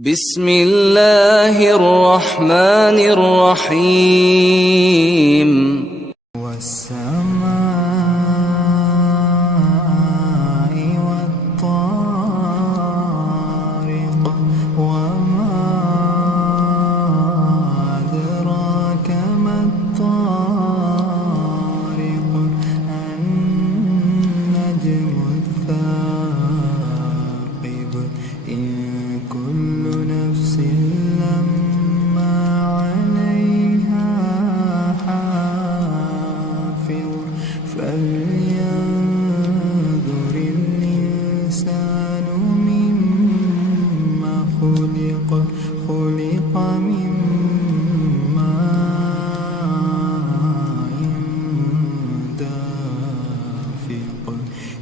بسم الله الرحمن الرحيم والسماء والطارق وما أدراك ما الطارق النجم الثاقب إن كل نفس لما عليها حافظ فلينظر الإنسان مما خلق من ماء دافق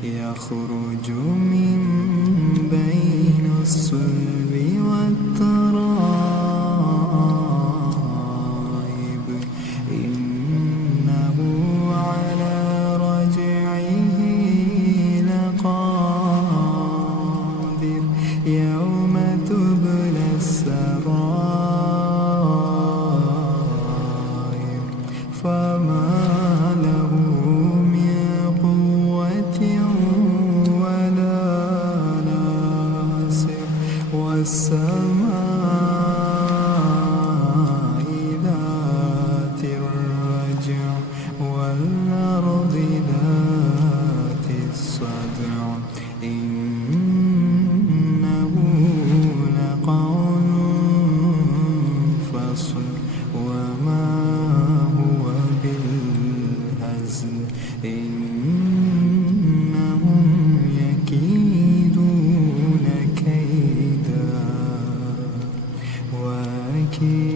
يخرج من بين الصلب والترائب إنه على رجعه لقادر يوم تبلى السرائر فما له من قوة ولا ناصر والسماء ذات الرجع والأرض ذات الصدع إنه لقول فصل وما هو بالهزل إنهم يكيدون كيدا وأكيد